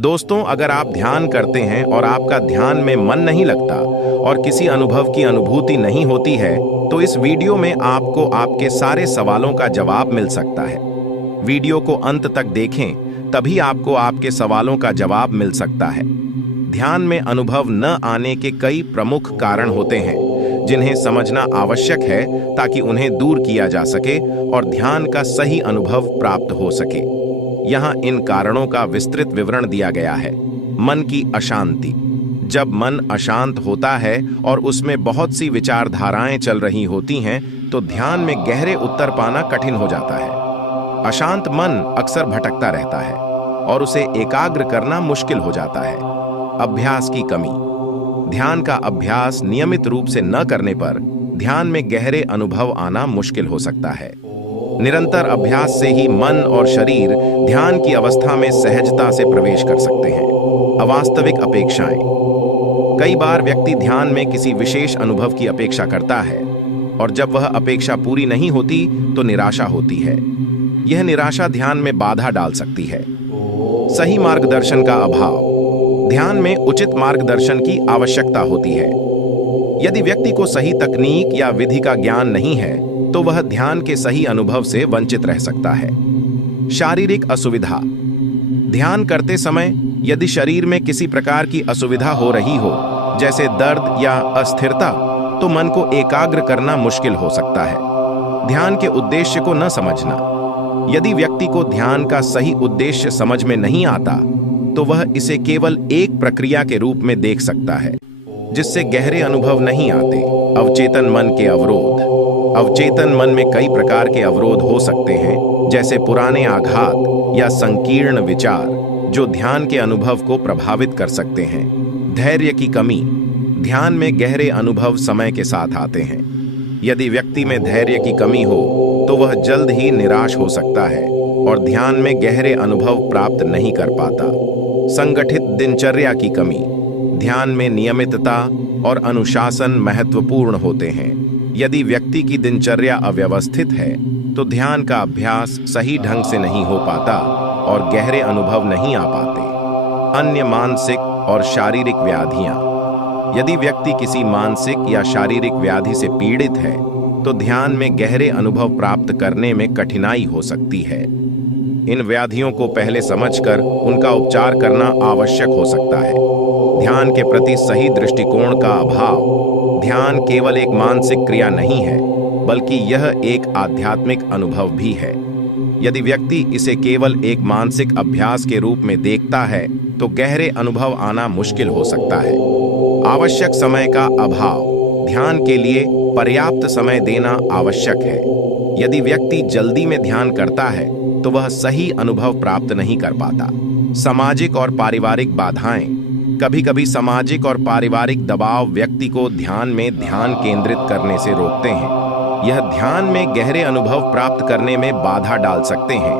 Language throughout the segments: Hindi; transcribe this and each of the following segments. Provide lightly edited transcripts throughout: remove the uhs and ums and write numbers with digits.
दोस्तों, अगर आप ध्यान करते हैं और आपका ध्यान में मन नहीं लगता और किसी अनुभव की अनुभूति नहीं होती है, तो इस वीडियो में आपको आपके सारे सवालों का जवाब मिल सकता है। वीडियो को अंत तक देखें, तभी आपको आपके सवालों का जवाब मिल सकता है। ध्यान में अनुभव न आने के कई प्रमुख कारण होते हैं, जिन्हें समझना आवश्यक है ताकि उन्हें दूर किया जा सके और ध्यान का सही अनुभव प्राप्त हो सके। यहाँ इन कारणों का विस्तृत विवरण दिया गया है। मन की अशांति। जब मन अशांत होता है और उसमें बहुत सी विचारधाराएं चल रही होती हैं, तो ध्यान में गहरे उत्तर पाना कठिन हो जाता है। अशांत मन अक्सर भटकता रहता है और उसे एकाग्र करना मुश्किल हो जाता है। अभ्यास की कमी। ध्यान का अभ्यास नियमित रूप से न करने पर ध्यान में गहरे अनुभव आना मुश्किल हो सकता है। निरंतर अभ्यास से ही मन और शरीर ध्यान की अवस्था में सहजता से प्रवेश कर सकते हैं। अवास्तविक अपेक्षाएं। कई बार व्यक्ति ध्यान में किसी विशेष अनुभव की अपेक्षा करता है और जब वह अपेक्षा पूरी नहीं होती तो निराशा होती है। यह निराशा ध्यान में बाधा डाल सकती है। सही मार्गदर्शन का अभाव। ध्यान में उचित मार्गदर्शन की आवश्यकता होती है। यदि व्यक्ति को सही तकनीक या विधि का ज्ञान नहीं है, तो वह ध्यान के सही अनुभव से वंचित रह सकता है। शारीरिक असुविधा। ध्यान करते समय यदि शरीर में किसी प्रकार की असुविधा हो रही हो, जैसे दर्द या अस्थिरता, तो मन को एकाग्र करना मुश्किल हो सकता है। ध्यान के उद्देश्य को न समझना। यदि व्यक्ति को ध्यान का सही उद्देश्य समझ में नहीं आता, तो वह इसे केवल एक प्रक्रिया के रूप में देख सकता है, जिससे गहरे अनुभव नहीं आते। अवचेतन मन के अवरोध। अवचेतन मन में कई प्रकार के अवरोध हो सकते हैं, जैसे पुराने आघात या संकीर्ण विचार, जो ध्यान के अनुभव को प्रभावित कर सकते हैं। धैर्य की कमी। ध्यान में गहरे अनुभव समय के साथ आते हैं। यदि व्यक्ति में धैर्य की कमी हो, तो वह जल्द ही निराश हो सकता है और ध्यान में गहरे अनुभव प्राप्त नहीं कर पाता। संगठित दिनचर्या की कमी। ध्यान में नियमितता और अनुशासन महत्वपूर्ण होते हैं। यदि व्यक्ति की दिनचर्या अव्यवस्थित है, तो ध्यान का अभ्यास सही ढंग से नहीं हो पाता और गहरे अनुभव नहीं आ पाते। अन्य मानसिक और शारीरिक व्याधियां। यदि व्यक्ति किसी मानसिक या शारीरिक व्याधि से पीड़ित है, तो ध्यान में गहरे अनुभव प्राप्त करने में कठिनाई हो सकती है। इन व्याधियों को पहले समझकर उनका उपचार करना आवश्यक हो सकता है। ध्यान के प्रति सही दृष्टिकोण का अभाव। ध्यान केवल एक मानसिक क्रिया नहीं है, बल्कि यह एक आध्यात्मिक अनुभव भी है। यदि व्यक्ति इसे केवल एक मानसिक अभ्यास के रूप में देखता है, तो गहरे अनुभव आना मुश्किल हो सकता है। आवश्यक समय का अभाव। ध्यान के लिए पर्याप्त समय देना आवश्यक है। यदि व्यक्ति जल्दी में ध्यान करता है, तो वह सही अनुभव प्राप्त नहीं कर पाता। सामाजिक और पारिवारिक बाधाएं। कभी कभी सामाजिक और पारिवारिक दबाव व्यक्ति को ध्यान में ध्यान केंद्रित करने से रोकते हैं। यह ध्यान में गहरे अनुभव प्राप्त करने में बाधा डाल सकते हैं।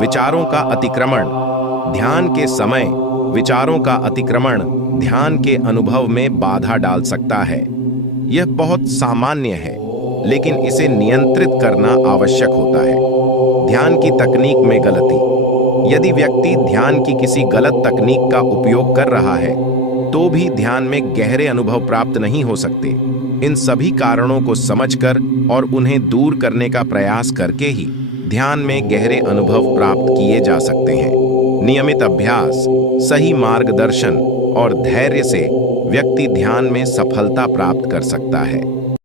विचारों का अतिक्रमण। ध्यान के समय विचारों का अतिक्रमण ध्यान के अनुभव में बाधा डाल सकता है। यह बहुत सामान्य है, लेकिन इसे नियंत्रित करना आवश्यक होता है। ध्यान की तकनीक में गलती। यदि व्यक्ति ध्यान की किसी गलत तकनीक का उपयोग कर रहा है, तो भी ध्यान में गहरे अनुभव प्राप्त नहीं हो सकते। इन सभी कारणों को समझकर और उन्हें दूर करने का प्रयास करके ही ध्यान में गहरे अनुभव प्राप्त किए जा सकते हैं। नियमित अभ्यास, सही मार्गदर्शन और धैर्य से व्यक्ति ध्यान में सफलता प्राप्त कर सकता है।